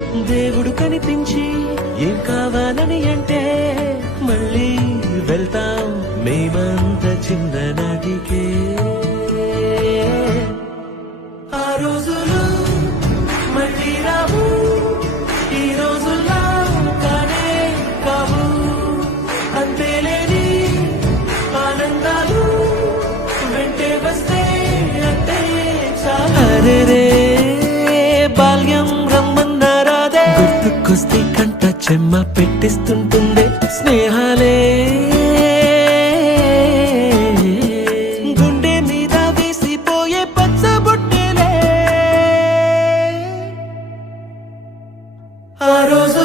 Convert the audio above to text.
దేవుడు కనిపించి ఏం కావాలని అంటే మళ్ళీ వెళ్తాం మేమంత చిన్ననాటికే. ఆ రోజులు మళ్ళీ రావు, ఈ రోజుల్లా కానే కావు. అంతేలేని ఆనందాలు వెంటే వస్తే అంటే చాలు. అరెరే బాల్యం రమ్మన్నారాదే, గుర్తుకొస్తే కంట చెమ్మ పెట్టిస్తుంటుందే స్నేహాలే. గుండె మీద వేసిపోయే పచ్చబొట్టెలే ఆ రోజు